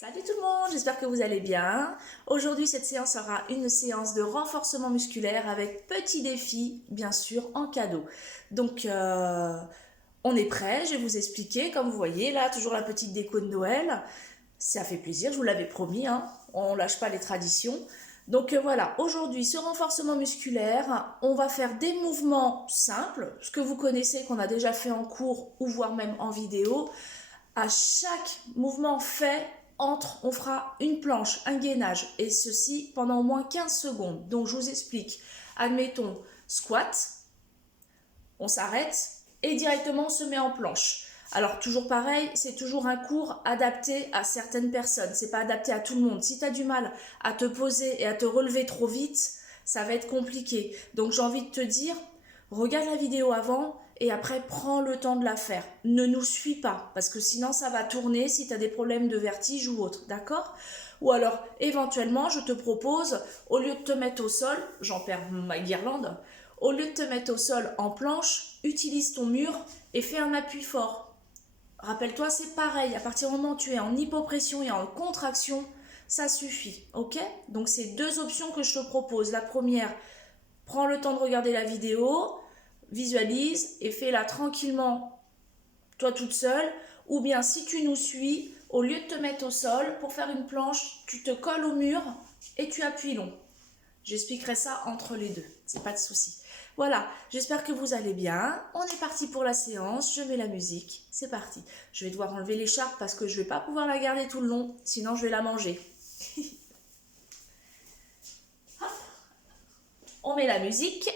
Salut tout le monde, j'espère que vous allez bien. Aujourd'hui, cette séance sera une séance de renforcement musculaire avec petit défi, bien sûr, en cadeau. Donc, on est prêt, je vais vous expliquer. Comme vous voyez, là, toujours la petite déco de Noël. Ça fait plaisir, je vous l'avais promis, hein. On lâche pas les traditions. Donc voilà, aujourd'hui, ce renforcement musculaire, on va faire des mouvements simples, ce que vous connaissez, qu'on a déjà fait en cours ou voire même en vidéo. À chaque mouvement fait, on fera une planche, un gainage, et ceci pendant au moins 15 secondes. Donc je vous explique. Admettons, squat, on s'arrête et directement on se met en planche. Alors toujours pareil, c'est toujours un cours adapté à certaines personnes, c'est pas adapté à tout le monde. Si tu as du mal à te poser et à te relever trop vite, ça va être compliqué. Donc j'ai envie de te dire, regarde la vidéo avant et après prends le temps de la faire. Ne nous suis pas parce que sinon ça va tourner si tu as des problèmes de vertige ou autre, d'accord? Ou alors éventuellement je te propose, au lieu de te mettre au sol, j'en perds ma guirlande, au lieu de te mettre au sol en planche, utilise ton mur et fais un appui fort. Rappelle-toi, c'est pareil, à partir du moment où tu es en hypopression et en contraction, ça suffit, ok? Donc c'est deux options que je te propose. La première, prends le temps de regarder la vidéo, visualise et fais-la tranquillement, toi toute seule. Ou bien si tu nous suis, au lieu de te mettre au sol, pour faire une planche, tu te colles au mur et tu appuies long. J'expliquerai ça entre les deux, c'est pas de souci. Voilà, j'espère que vous allez bien. On est parti pour la séance, je mets la musique, c'est parti. Je vais devoir enlever l'écharpe parce que je vais pas pouvoir la garder tout le long, sinon je vais la manger. Hop. On met la musique.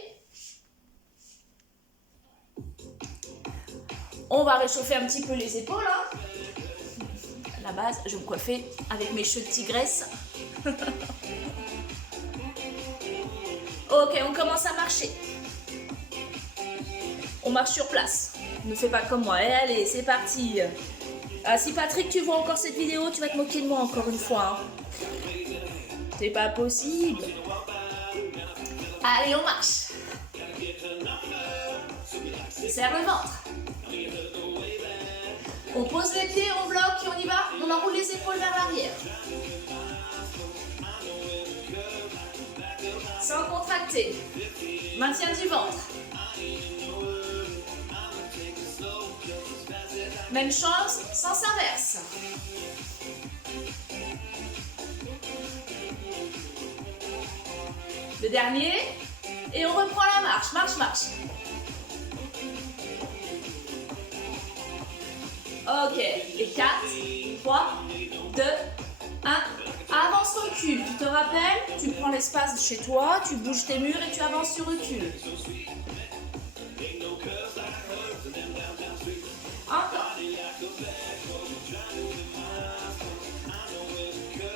On va réchauffer un petit peu les épaules. Hein. À la base, je vais me coiffer avec mes cheveux de tigresse. Ok, on commence à marcher. On marche sur place. Ne fais pas comme moi. Et allez, c'est parti. Ah, si Patrick, tu vois encore cette vidéo, tu vas te moquer de moi encore une fois. Hein. C'est pas possible. Allez, on marche. Serre le ventre. On pose les pieds, on bloque et on y va. On enroule les épaules vers l'arrière. Sans contracter. Maintien du ventre. Même chose, sens inverse. Le dernier. Et on reprend la marche. Marche, marche. Ok. Et 4, 3, 2, 1. Avance, recule. Tu te rappelles, tu prends l'espace chez toi, tu bouges tes murs et tu avances, tu recules. Encore.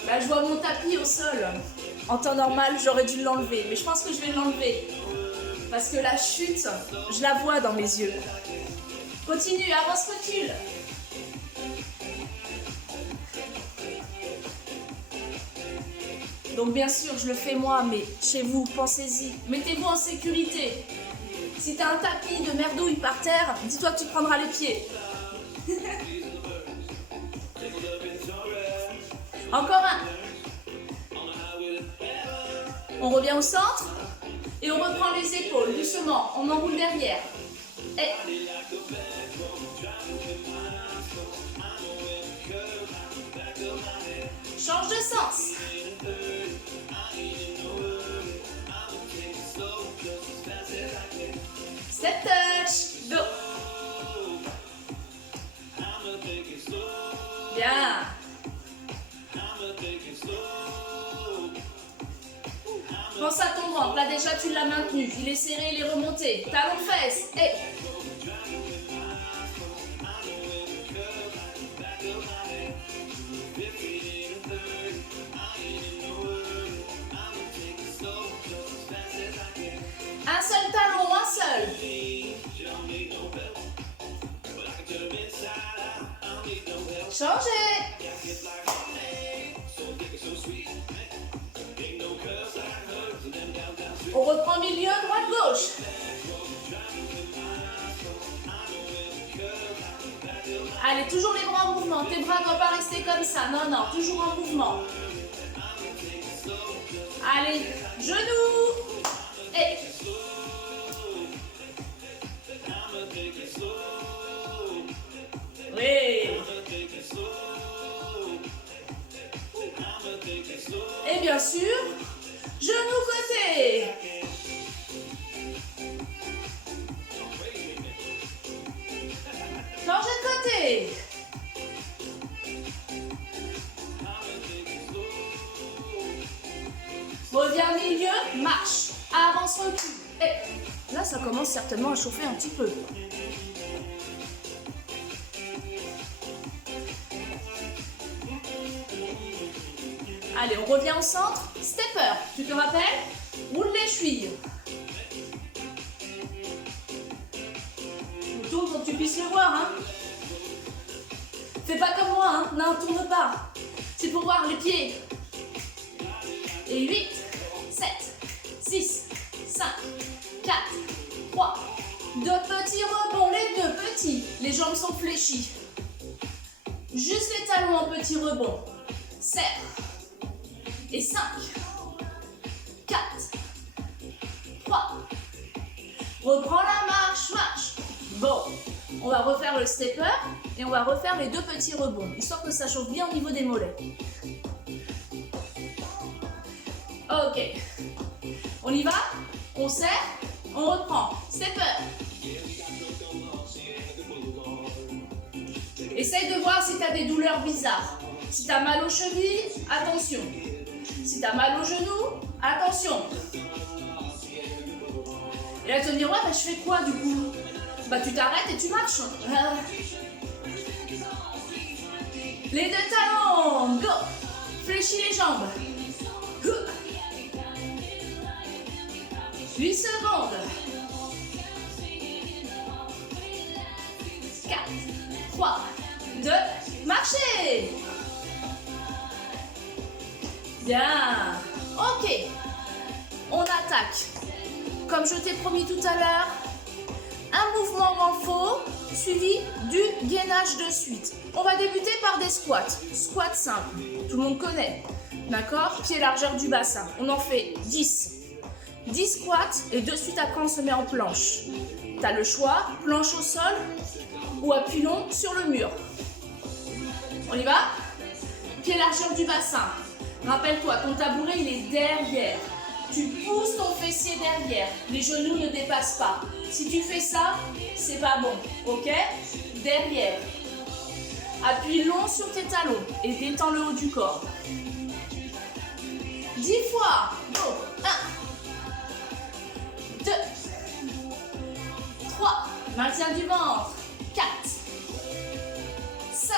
Là, je vois mon tapis au sol. En temps normal, j'aurais dû l'enlever, mais je pense que je vais l'enlever. Parce que la chute, je la vois dans mes yeux. Continue, avance, recule. Donc bien sûr, je le fais moi, mais chez vous, pensez-y. Mettez-vous en sécurité. Si tu as un tapis de merdouille par terre, dis-toi que tu prendras les pieds. Encore un. On revient au centre et on reprend les épaules doucement. On enroule derrière. Et change de sens. Step touch. Go. Bien. Pense à ton ventre. Là déjà tu l'as maintenu. Il est serré, il est remonté. Talon fesse. Et un seul talon, un seul. Changez. On reprend milieu, droite, gauche. Allez, toujours les bras en mouvement. Tes bras ne doivent pas rester comme ça. Non, non, toujours en mouvement. Allez, genoux. Et... oui. Et bien sûr, genoux côté. Changez de côté. Reviens milieu, marche, avance, recule. Et là, ça commence certainement à chauffer un petit peu. Allez, on revient au centre. Stepper, tu te rappelles? Roule les chevilles. Tourne pour que tu puisses le voir. Hein. Fais pas comme moi, hein. Non, tourne pas. C'est pour voir les pieds. Et 8, 7, 6, 5, 4, 3. Deux petits rebonds, les deux petits. Les jambes sont fléchies. Juste les talons en petit rebond. Serre. Et 5, 4, 3. Reprends la marche, marche. Bon, on va refaire le stepper et on va refaire les deux petits rebonds, histoire que ça chauffe bien au niveau des mollets. Ok, on y va, on serre, on reprend, stepper. Essaye de voir si tu as des douleurs bizarres. Si tu as mal aux chevilles, attention. Si tu as mal aux genoux, attention. Et là tu vas me dire, ouais, bah, je fais quoi du coup? Bah tu t'arrêtes et tu marches. Les deux talons, go. Fléchis les jambes. 8 secondes. 4, 3, 2, marchez. Bien. Ok. On attaque. Comme je t'ai promis tout à l'heure, un mouvement renfort suivi du gainage de suite. On va débuter par des squats. Squat simple. Tout le monde connaît. D'accord? Pied largeur du bassin. On en fait 10. 10 squats et de suite après on se met en planche. Tu as le choix, planche au sol ou appui long sur le mur. On y va? Pied largeur du bassin. Rappelle-toi, ton tabouret il est derrière. Tu pousses ton fessier derrière. Les genoux ne dépassent pas. Si tu fais ça, c'est pas bon. Ok? Derrière. Appuie long sur tes talons et détends le haut du corps. 10 fois. Go. 1. 2, 3, maintien du ventre, 4, 5,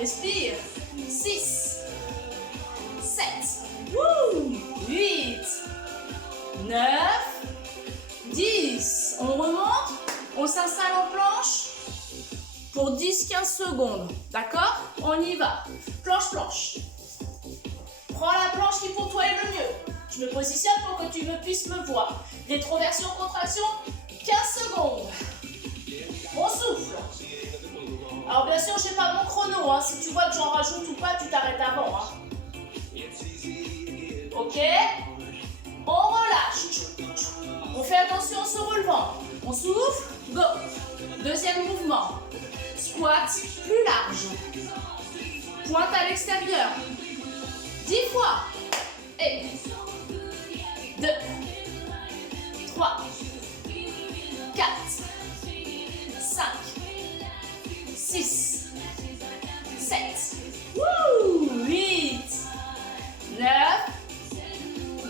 respire, 6, 7, 8, 9, 10. On remonte, on s'installe en planche pour 10-15 secondes, d'accord? On y va, planche, planche. Prends la planche qui pour toi est le mieux. Je me positionne pour que tu puisses me voir. Rétroversion, contraction, 15 secondes. On souffle. Alors bien sûr, je n'ai pas mon chrono. Hein. Si tu vois que j'en rajoute ou pas, tu t'arrêtes avant. Hein. Ok? On relâche. On fait attention en se relevant. On souffle. Go. Deuxième mouvement. Squat plus large. Pointe à l'extérieur. 10 fois. Et 2, 3, 4, 5, 6, 7, 8, 9,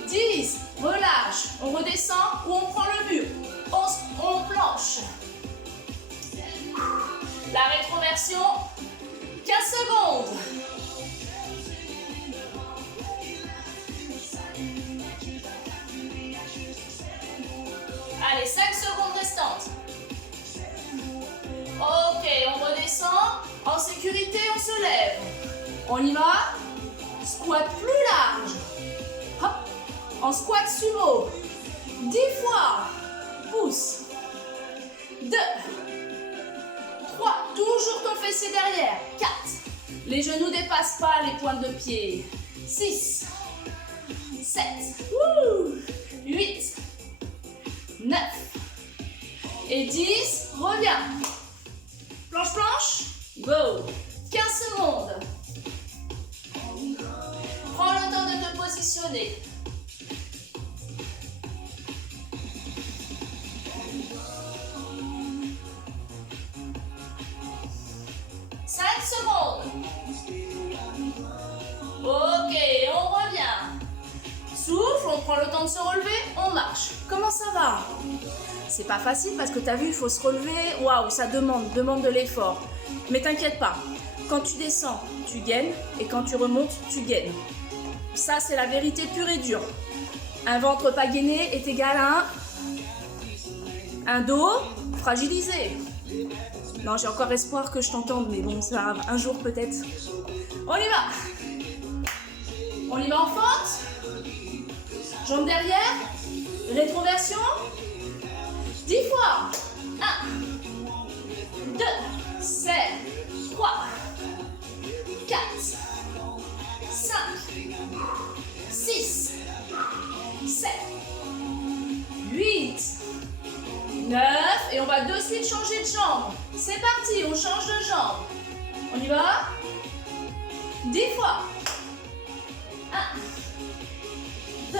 10. Relâche. On redescend ou on prend le mur. On planche. La rétroversion. 15 secondes. Allez, 5 secondes restantes. Ok, on redescend. En sécurité, on se lève. On y va. Squat plus large. Hop. En squat sumo. 10 fois. Pousse. 2. 3. Toujours ton fessier derrière. 4. Les genoux ne dépassent pas les pointes de pied. 6, 7, 8, 9 et 10. Reviens. Planche, planche. Go. 15 secondes. Prends le temps de te positionner. 5 secondes. Ok, on revient. Souffle, on prend le temps de se relever, on marche. Comment ça va? C'est pas facile parce que tu as vu, il faut se relever. Waouh, ça demande de l'effort. Mais t'inquiète pas, quand tu descends, tu gaines. Et quand tu remontes, tu gaines. Ça, c'est la vérité pure et dure. Un ventre pas gainé est égal à un dos fragilisé. Non, j'ai encore espoir que je t'entende, mais bon, c'est pas grave. Un jour peut-être. On y va. On y va en force. Jambes derrière. Rétroversion. 10 fois. 1, 2, 7, 3, 4, 5, 6, 7, 8, 9. Et on va de suite changer de jambe. C'est parti, on change de jambe. On y va. 10 fois. 1, 2,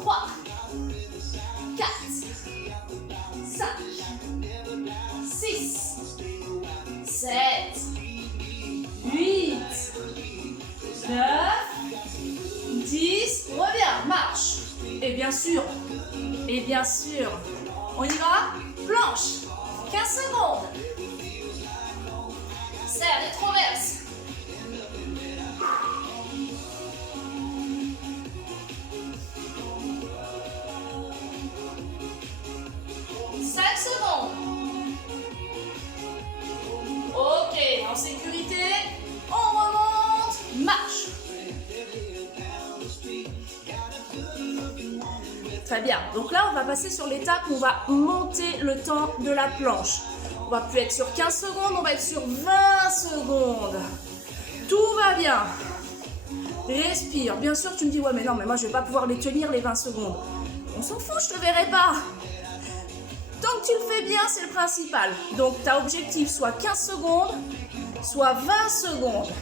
3, 4, 5, 6, 7, 8, 9, 10. Reviens, marche. Et bien sûr, on y va. Planche. 15 secondes. Serre, rétroverse. 5 secondes. Ok, en sécurité. On remonte. Marche. Très bien. Donc là, on va passer sur l'étape où on va monter le temps de la planche. On va plus être sur 15 secondes, on va être sur 20 secondes. Tout va bien. Respire. Bien sûr, tu me dis, ouais, mais non, mais moi, je vais pas pouvoir les tenir les 20 secondes. On s'en fout, je te verrai pas. Tant que tu le fais bien, c'est le principal. Donc, ta objectif, soit 15 secondes, soit 20 secondes.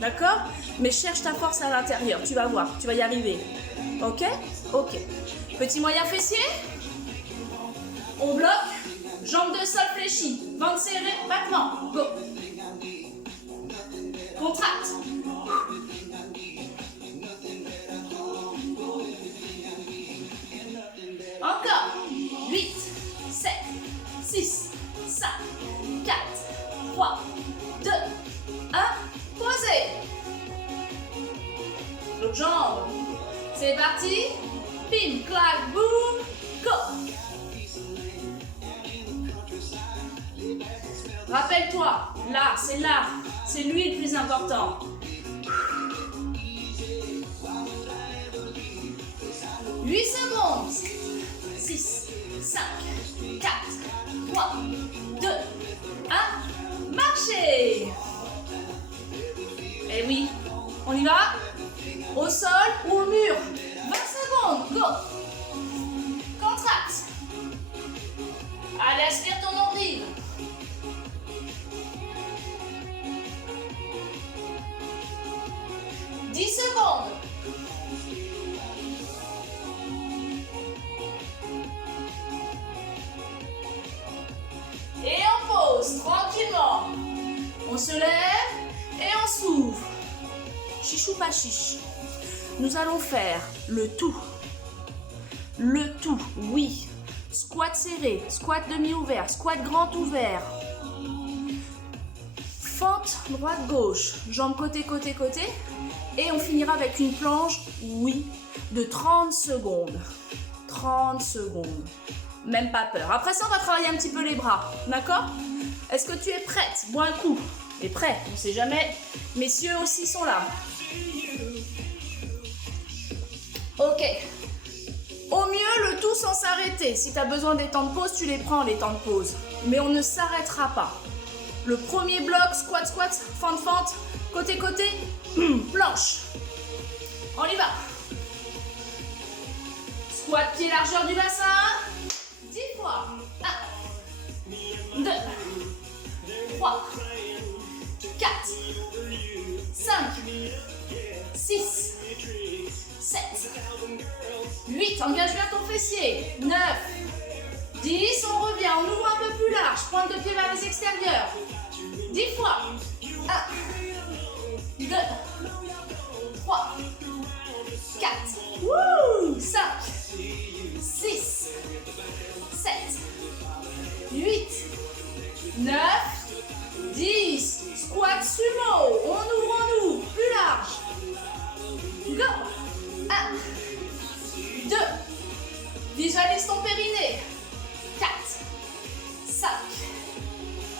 D'accord? Mais cherche ta force à l'intérieur. Tu vas voir, tu vas y arriver. Ok? Ok. Petit moyen fessier. On bloque. Jambes de sol fléchies. Ventre serré. Battement. Go. Contracte. Encore. 8, 7, 6, 5, 4, 3, 2, 1. Posez. L'autre jambe. C'est parti. Pim, clac, boum, go. Rappelle-toi, c'est lui le plus important. 8 secondes. 6, 5, 4, 3, 2, 1. Marchez. Et oui, on y va. Au sol ou au mur. 20 secondes, go. Contracte. Allez, aspire ton nombril. 10 secondes. Et on pose tranquillement. On se lève et on s'ouvre. Chichou pas chiche. Nous allons faire le tout. Le tout, oui. Squat serré, squat demi-ouvert, squat grand ouvert. Fente droite-gauche, jambes côté-côté-côté. Et on finira avec une planche, oui, de 30 secondes. 30 secondes. Même pas peur. Après ça, on va travailler un petit peu les bras. D'accord? Est-ce que tu es prête? Bois un coup. Et prêt, on ne sait jamais. Messieurs aussi sont là. Ok. Au mieux, le tout sans s'arrêter. Si tu as besoin des temps de pause, tu les prends, les temps de pause. Mais on ne s'arrêtera pas. Le premier bloc, squat, squat, fente, fente, côté, côté, planche. On y va. Squat, pied largeur du bassin. 10 fois. 1, 2, 3, 4, 5, 6, 7, 8, engage bien ton fessier. 9, 10, on revient, on ouvre un peu plus large. Pointe de pied vers les extérieurs. 10 fois. 1, 2, 3, 4, 5, 6, 7, 8, 9, 10. Squat sumo. On ouvre, plus large. Go. 1, 2. Visualise ton périnée. 4, 5,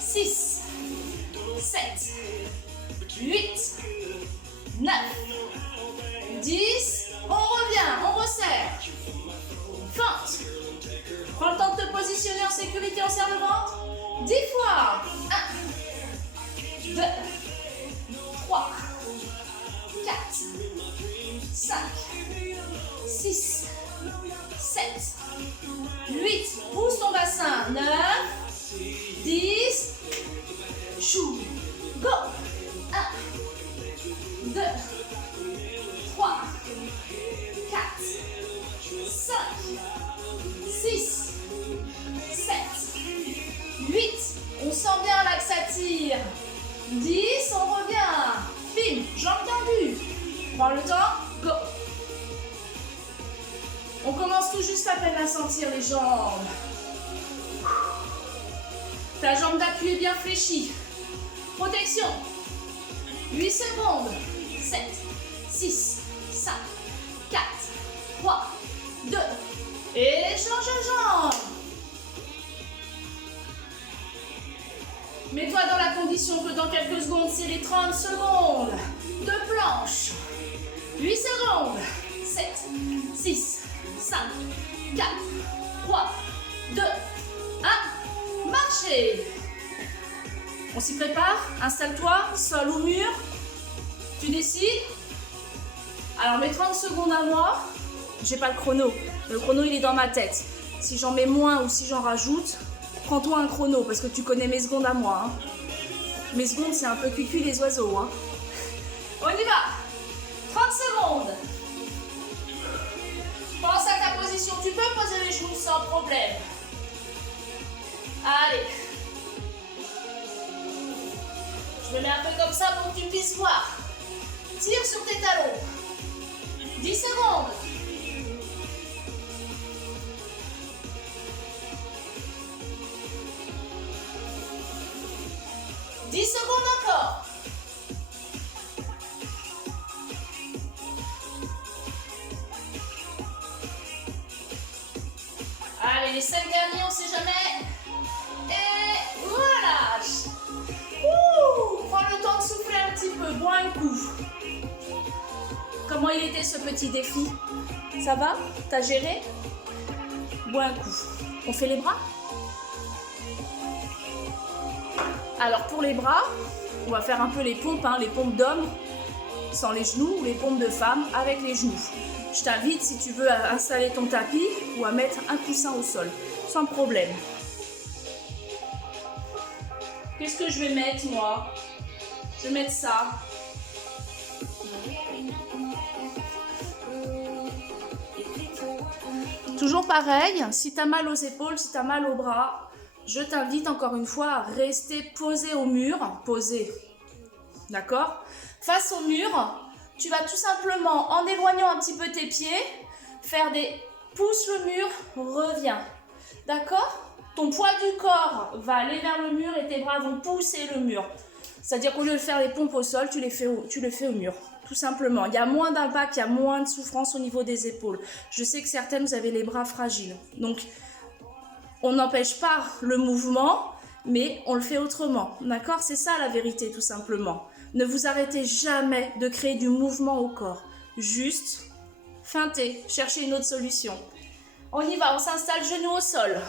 6, 7, 8, 9, 10. On revient, on resserre. Fente. Prends le temps de te positionner en sécurité, on serre le ventre. 10 fois. 1, 2, 3, 4, 5, 6, 7, 8. Pousse ton bassin. 9, 10. Chou. Go. 1, 2, 3, 4, 5, 6, 7, 8. On sent bien là que ça tire. 10, on revient. Bim, jambes tendues. Prends le temps, go. On commence tout juste à peine à sentir les jambes. Ta jambe d'appui est bien fléchie. Protection. 8 secondes. 7, 6, 5, 4, 3, 2. Et change de jambe. Mets-toi dans la condition que dans quelques secondes, c'est les 30 secondes de planche. 8 secondes. 7, 6, 5, 4, 3, 2, 1. Marchez. On s'y prépare. Installe-toi, sol ou mur. Tu décides. Alors, mets 30 secondes à moi. J'ai pas le chrono. Le chrono, il est dans ma tête. Si j'en mets moins ou si j'en rajoute, prends-toi un chrono parce que tu connais mes secondes à moi. Hein. Mes secondes, c'est un peu cucu les oiseaux. Hein. On y va. 30 secondes. Pense à ta position. Tu peux poser les genoux sans problème. Allez. Je me mets un peu comme ça pour que tu puisses voir. Tire sur tes talons. 10 secondes. 10 secondes encore. Allez, les 5 derniers, on sait jamais. Et voilà. Prends le temps de souffler un petit peu, bois un coup. Comment il était ce petit défi? Ça va? T'as géré? Bois un coup. On fait les bras? Alors pour les bras, on va faire un peu les pompes, hein, les pompes d'hommes sans les genoux ou les pompes de femmes avec les genoux. Je t'invite, si tu veux, à installer ton tapis ou à mettre un coussin au sol, sans problème. Qu'est-ce que je vais mettre moi? Je vais mettre ça. Toujours pareil, si tu as mal aux épaules, si tu as mal aux bras, je t'invite encore une fois à rester posé au mur, posé, d'accord? Face au mur, tu vas tout simplement, en éloignant un petit peu tes pieds, faire des pousse le mur, reviens, d'accord? Ton poids du corps va aller vers le mur et tes bras vont pousser le mur. C'est-à-dire qu'au lieu de faire les pompes au sol, tu le fais au mur, tout simplement. Il y a moins d'impact, il y a moins de souffrance au niveau des épaules. Je sais que certaines, vous avez les bras fragiles, donc on n'empêche pas le mouvement, mais on le fait autrement. D'accord? C'est ça la vérité, tout simplement. Ne vous arrêtez jamais de créer du mouvement au corps. Juste feintez, cherchez une autre solution. On y va, on s'installe genoux au sol.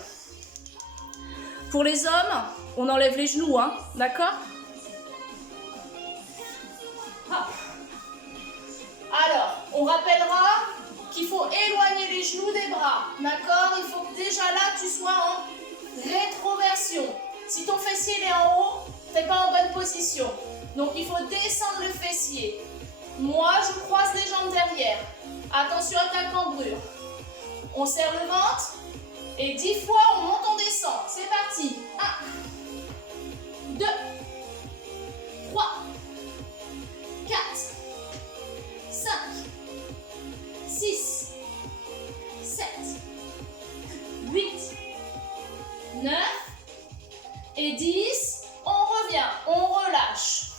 Pour les hommes, On enlève les genoux, hein, d'accord? Hop. Alors, on rappellera qu'il faut éloigner les genoux des bras, d'accord? Il faut que déjà là, tu sois en rétroversion. Si ton fessier est en haut, tu n'es pas en bonne position. Donc, il faut descendre le fessier. Moi, je croise les jambes derrière. Attention à ta cambrure. On serre le ventre. Et 10 fois, on monte, on descend. C'est parti. 1, 2, 3, 4, 5, 6, 7, 8, 9 et 10. On revient, on relâche.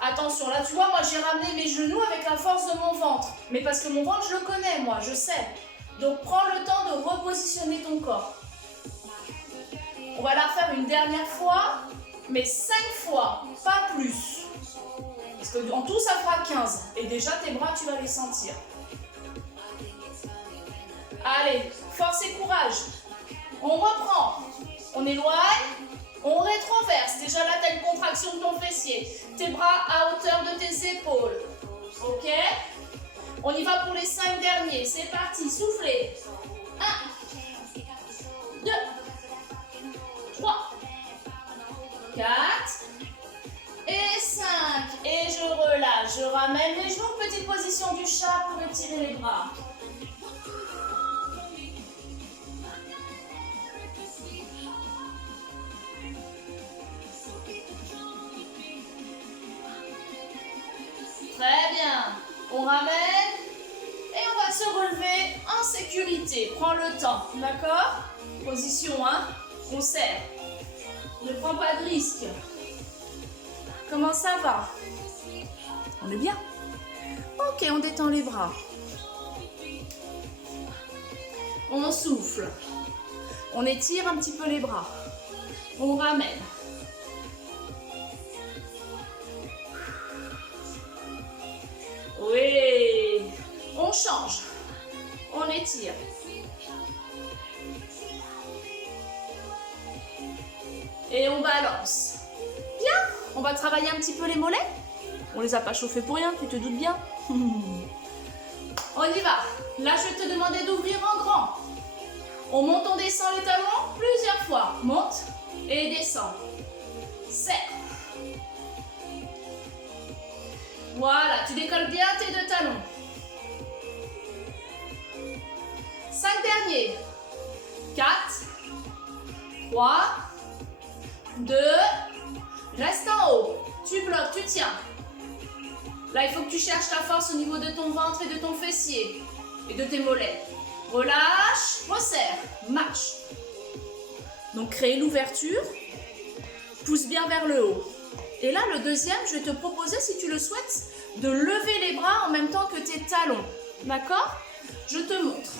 Attention, là tu vois, moi j'ai ramené mes genoux avec la force de mon ventre. Mais parce que mon ventre, je le connais, moi, je sais. Donc prends le temps de repositionner ton corps. On va la refaire une dernière fois, mais 5 fois, pas plus. Parce qu'en tout, ça fera 15. Et déjà, tes bras, tu vas les sentir. Allez, force et courage. On reprend. On éloigne. On rétroverse. Déjà là, tu as une contraction de ton fessier. Tes bras à hauteur de tes épaules. Ok? On y va pour les 5 derniers. C'est parti. Soufflez. 1, 2, 3, 4 et 5. Et je relâche. Je ramène les genoux. Petite position du chat pour étirer les bras. Très bien. On ramène et on va se relever en sécurité. Prends le temps, d'accord? Position 1, on serre. Ne prends pas de risque. Comment ça va? On est bien? Ok, on détend les bras. On souffle. On étire un petit peu les bras. On ramène. Oui, on change, on étire. Et on balance. Bien, on va travailler un petit peu les mollets. On les a pas chauffés pour rien, tu te doutes bien. On y va. Là, je vais te demander d'ouvrir en grand. On monte, on descend les talons plusieurs fois. Monte et descend. Serre. Voilà, tu décolles bien tes 2 talons. 5 derniers. 4, 3, 2, reste en haut. Tu bloques, tu tiens. Là, il faut que tu cherches ta force au niveau de ton ventre et de ton fessier et de tes mollets. Relâche, resserre, marche. Donc, crée l'ouverture. Pousse bien vers le haut. Et là, le deuxième, je vais te proposer, si tu le souhaites, de lever les bras en même temps que tes talons. D'accord? Je te montre.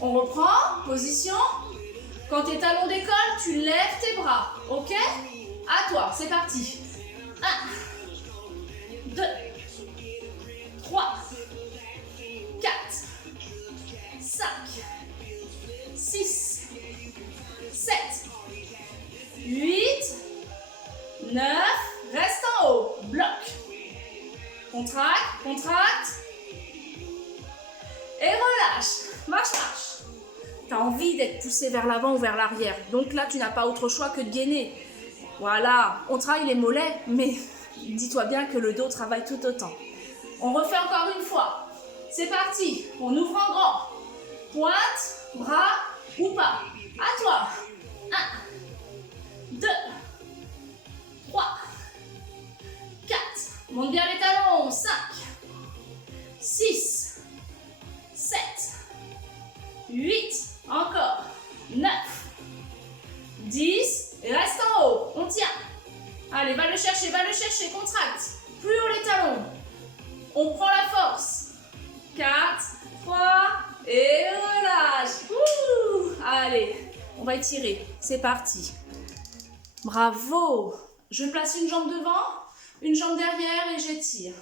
On reprend, position. Quand tes talons décollent, tu lèves tes bras. Ok? À toi, c'est parti. 1, 2, 3, 4, 5, 6, 7, 8, 9, reste en haut, bloc. Contracte, contracte. Et relâche. Marche, marche. Tu as envie d'être poussé vers l'avant ou vers l'arrière. Donc là, tu n'as pas autre choix que de gainer. Voilà, on travaille les mollets, mais dis-toi bien que le dos travaille tout autant. On refait encore une fois. C'est parti. On ouvre en grand. Pointe, bras ou pas. À toi. 1, 2, 3, 4. Monte bien les talons. 5, 6, 7, 8. Encore. 9, 10. Et reste en haut. On tient. Allez, va le chercher, contracte. Plus haut les talons. On prend la force. 4, 3, et relâche. Ouh. Allez, on va étirer. C'est parti. Bravo. Je place une jambe devant, une jambe derrière et j'étire.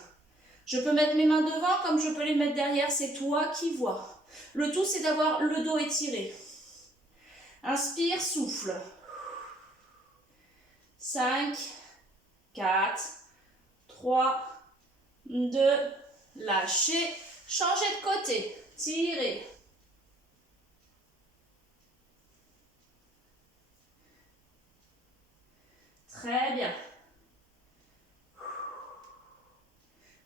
Je peux mettre mes mains devant comme je peux les mettre derrière, c'est toi qui vois. Le tout, c'est d'avoir le dos étiré. Inspire, souffle. 5, 4, 3, 2, lâchez, changez de côté, tirez. Très bien.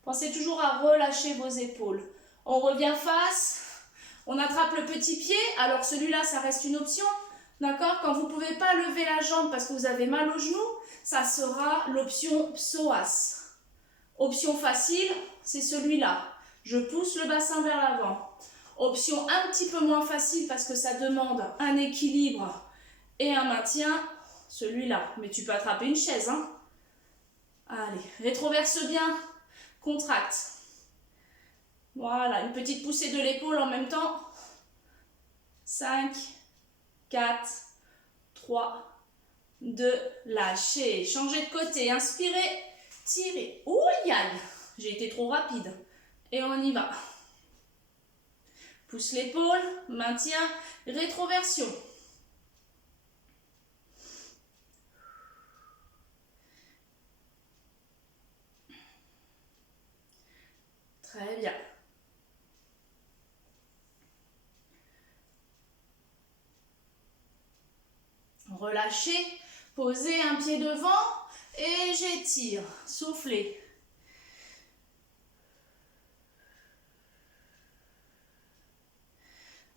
Pensez toujours à relâcher vos épaules. On revient face, on attrape le petit pied, alors celui-là, ça reste une option. D'accord? Quand vous ne pouvez pas lever la jambe parce que vous avez mal au genou, ça sera l'option psoas. Option facile, c'est celui-là. Je pousse le bassin vers l'avant. Option un petit peu moins facile parce que ça demande un équilibre et un maintien, celui-là. Mais tu peux attraper une chaise, hein? Allez, rétroverse bien, contracte. Voilà, une petite poussée de l'épaule en même temps. 5, 4, 3, 2, lâchez. Changez de côté, inspirez, tirez. Ouh, aïe, j'ai été trop rapide. Et on y va. Pousse l'épaule, maintien, rétroversion. Très bien. Relâchez, posez un pied devant et j'étire. Soufflez.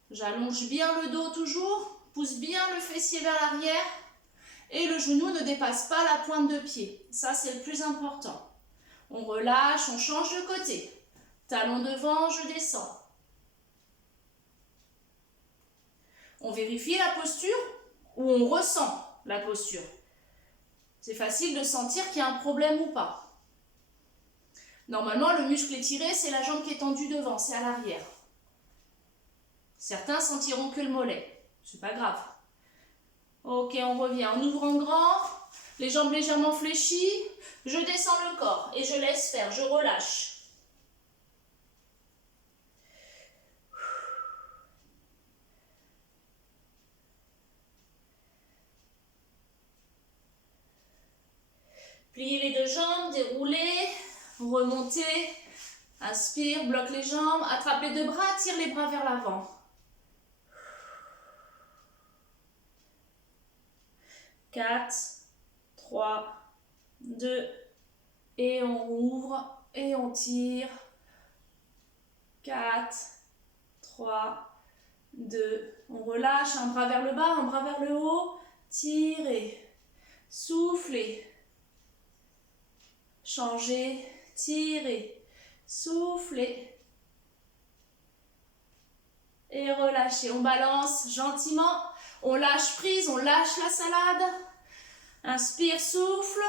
J'allonge bien le dos toujours, pousse bien le fessier vers l'arrière et le genou ne dépasse pas la pointe de pied. Ça, c'est le plus important. On relâche, on change de côté. Talon devant, je descends. On vérifie la posture ou on ressent la posture. C'est facile de sentir qu'il y a un problème ou pas. Normalement, le muscle étiré, c'est la jambe qui est tendue devant, c'est à l'arrière. Certains sentiront que le mollet. C'est pas grave. Ok, on revient en ouvrant grand, les jambes légèrement fléchies. Je descends le corps et je laisse faire, je relâche. Pliez les deux jambes, déroulez, remontez, inspire, bloque les jambes, attrape les deux bras, tire les bras vers l'avant. Quatre, 3, 2, et on ouvre et on tire. 4, 3, 2, on relâche, un bras vers le bas, un bras vers le haut, tirez, soufflez. Changez, tirez, soufflez. Et relâchez. On balance gentiment. On lâche prise, on lâche la salade. Inspire, souffle.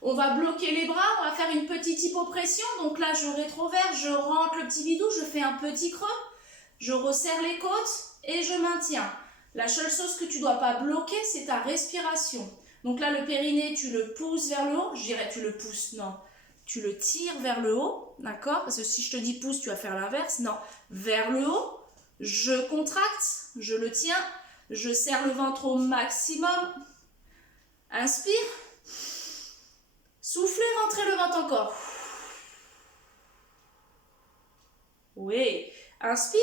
On va bloquer les bras, on va faire une petite hypopression. Donc là, je rétroverse, je rentre le petit bidou, je fais un petit creux. Je resserre les côtes et je maintiens. La seule chose que tu ne dois pas bloquer, c'est ta respiration. Donc là, le périnée, tu le pousses vers le haut. Je dirais tu le pousses, non. Tu le tires vers le haut, d'accord? Parce que si je te dis pousse, tu vas faire l'inverse. Non, vers le haut. Je contracte, je le tiens. Je serre le ventre au maximum. Inspire. Soufflez, rentrez le ventre encore. Oui. Inspire.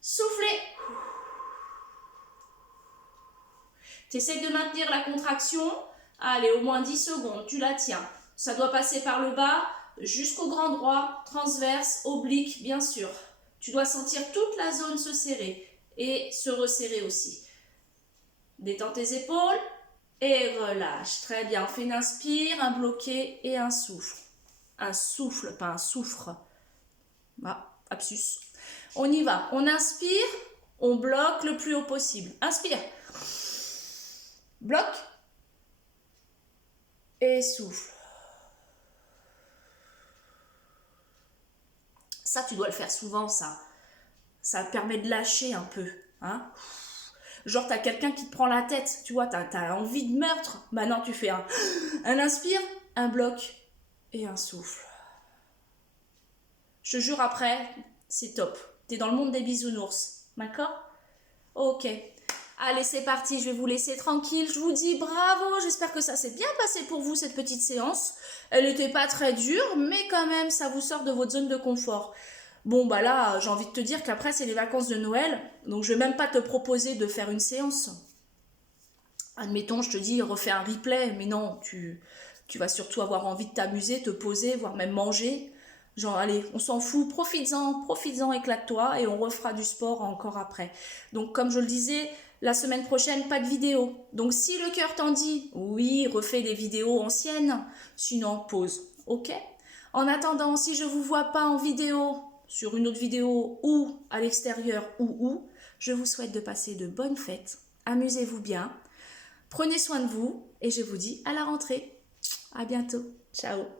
Soufflez. Tu essaies de maintenir la contraction. Allez, au moins 10 secondes, tu la tiens. Ça doit passer par le bas jusqu'au grand droit, transverse, oblique, bien sûr. Tu dois sentir toute la zone se serrer et se resserrer aussi. Détends tes épaules et relâche. Très bien, on fait une inspire, un bloqué et un souffle. Un souffle, pas un souffre. Ah, absus. On y va. On inspire, on bloque le plus haut possible. Inspire. Bloque. Et souffle. Ça, tu dois le faire souvent, ça. Ça permet de lâcher un peu. Hein? Genre, tu as quelqu'un qui te prend la tête. Tu vois, tu as envie de meurtre. Bah non, tu fais un inspire, un bloc et un souffle. Je te jure, après, c'est top. Tu es dans le monde des bisounours. D'accord? Ok. Allez, c'est parti, je vais vous laisser tranquille. Je vous dis bravo, j'espère que ça s'est bien passé pour vous, cette petite séance. Elle n'était pas très dure, mais quand même, ça vous sort de votre zone de confort. Bon, bah là, j'ai envie de te dire qu'après, c'est les vacances de Noël, donc je vais même pas te proposer de faire une séance. Admettons, je te dis, refais un replay, mais non, tu vas surtout avoir envie de t'amuser, te poser, voire même manger. Genre, allez, on s'en fout, profites-en, éclate-toi, et on refera du sport encore après. Donc, comme je le disais, la semaine prochaine, pas de vidéo. Donc, si le cœur t'en dit, oui, refais des vidéos anciennes, sinon, pause, ok? En attendant, si je vous vois pas en vidéo, sur une autre vidéo, ou à l'extérieur, je vous souhaite de passer de bonnes fêtes. Amusez-vous bien. Prenez soin de vous et je vous dis à la rentrée. À bientôt. Ciao.